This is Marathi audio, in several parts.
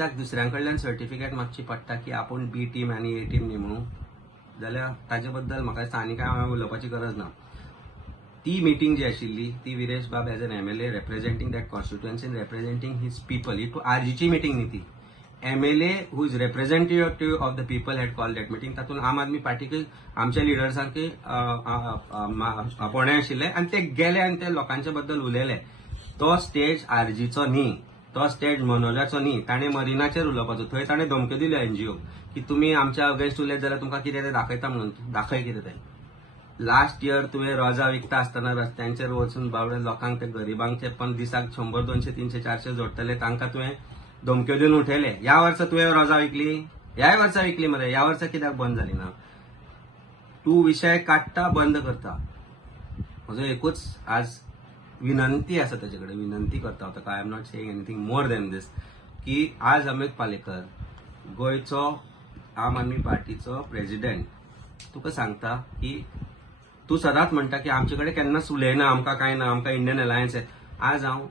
दुसऱ्यांकडल्यान सर्टिफिकेट मागची पडटा की आपण बी टीम आणि ए टीम नेमू जाल्यार ताजे बद्दल म्हाका दिसता आनी काय उलोवपाची गरज ना. ती मीटिंग जी आशिल्ली ती विरेश बाब as an MLA representing that constituency and representing his people he RG meeting न्ही ती. MLA who is representative of the people had called that meeting. तातूंत आम आदमी पार्टीक आमच्या लिडर्सांक आपोवणे आशिल्ले आनी ते गेले आनी ते लोकांच्या बद्दल उलयले. तो स्टेज RGचो न्ही, तो स्टेज मनोजाचो न्ही. ताणें मरिनाचेर उलोवपाचो. थंय ताणें धमक्यो दिल्यो NGO की तुमी आमच्या अगेन्स्ट उलयत जाल्यार तुमकां कितें ते दाखयता म्हणून. दाखय कितें तें. लास्ट इयर तुवें रोजा विकता आसतना रस्त्यांचेर वचून बाबडे लोकांक ते गरिबांचे पण दिसाक 100, 200, 300, 400 जोडटले तांकां तुवें धमक्यो दिवन उठयले. ह्या वर्सा तुवें रोजा विकली, ह्याय वर्सा विकली मरे. ह्या वर्सा कित्याक बंद जाली ना? तूं विशय काडटा, बंद करता. म्हजो एकूच आज विनंती आसा ताचे कडेन, विनंती करता ताका. I am not saying anything more than this की आज अमित पालेकर गोंयचो आम आदमी पार्टीचो प्रेसिडेंट तुका सांगता की तूं सदांच म्हणटा की आमचे कडेन केन्नाच उलयना, आमकां काय ना, आमकां इंडियन अलायन्स आहे. आज हांव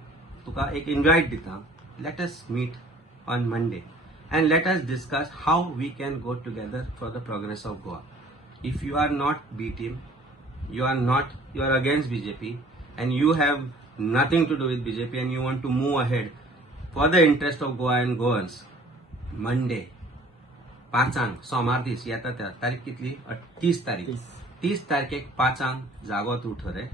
तुका एक इन्वायट दिता. Let us meet on Monday and let us discuss how we can go together for the progress of Goa. If you are not B team, you are against BJP and you have nothing to do with BJP and you want to move ahead for the interest of Goa and Goans, Monday 5 सोमार दीस येता त्या तारीख कितली 30 तारीख 30 तारखेक 5 जागो तूं ठरय.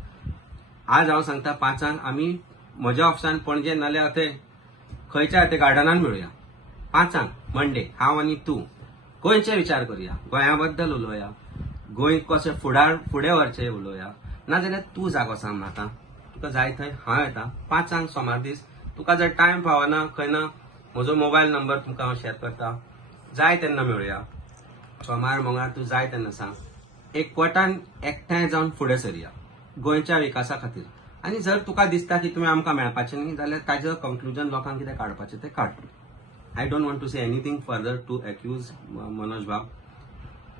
आज हांव सांगता 5 आमी म्हज्या ऑफिसान पणजे नाल्यार थंय खंयच्या ते गार्डनान मेळुया. 5 मंडे हांव आनी तूं गोंयचे विचार करुया, गोंया बद्दल उलोवया, गोंय कशें फुडें व्हरचें उलोवया. नाजाल्यार तूं जागो सांग म्हाका, तुका जाय थंय हांव येता. 5 सोमार दीस. तुका जर टायम फावना खंय ना, म्हजो मोबायल नंबर तुमकां हांव शेअर करता. जाय तेन्ना मेळुया. सोमार मंगळार तूं जाय तेन्ना सांग. एकवटान एकठांय जावन फुडें सरया गोंयच्या विकासा खातीर. आनी जर तुका दिसता की तुवें आमकां मेळपाचें न्ही जाल्यार ताजें कंक्लुजन लोकांक कितें काडपाचें तें काड. I don't want to say anything further to accuse Manoj Bab.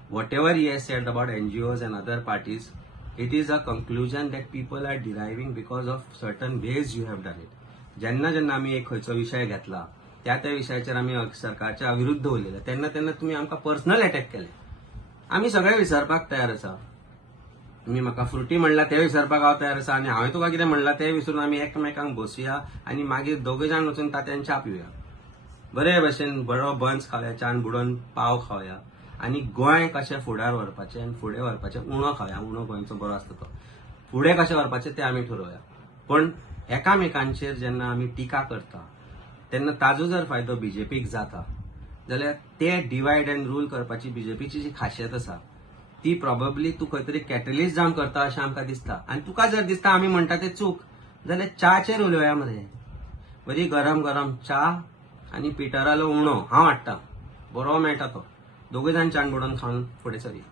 Whatever he has said about NGOs and other parties, it is a conclusion that people are deriving because of certain ways you have done it. जेन्ना जेन्ना आमी एक खंयचो विशय घेतला त्या विशयाचेर आमी सरकारच्या विरुद्ध उलयले तेन्ना तेन्ना तुमी आमकां पर्सनल अटॅक केले. आमी सगळे विसरपाक तयार आसा. तुमी म्हाका फ्रुटी म्हणला ते विसरपाक हांव तयार आसा आनी हांवें तुका कितें म्हणलां तें विसरून आमी एकमेकांक बसुया आनी मागीर दोगूय जाण वचून तांत्यान च्या पिवया. बरे भशेन बरो बंस खावया, च्यान बुडोवन पाव खावया आनी गोंय कशें फुडार व्हरपाचें आनी फुडें व्हरपाचें उणो खावया. उणो गोंयचो बरो आसता तो. फुडें कशें व्हरपाचें तें आमी थारोवया. पण एकामेकांचेर जेन्ना आमी टिका करता तेन्ना ताजो जर फायदो बीजेपीक जाता जाल्यार ते डिवायड अँड रूल करपाची बीजेपीची जी खासियत आसा ती प्रॉबेबली तूं खंय तरी कॅटलिस्ट जावन करता अशें आमकां दिसता. आनी तुका जर दिसता आमी म्हणटा तें चूक जाल्यार च्याचेर उलोवया मरे. बरी गरम गरम च्या आनी पिठरालो उणो हांव हाडटा. बरो मेळटा तो. दोगूय जाण च्यान बुडोवन खावन फुडें सरया.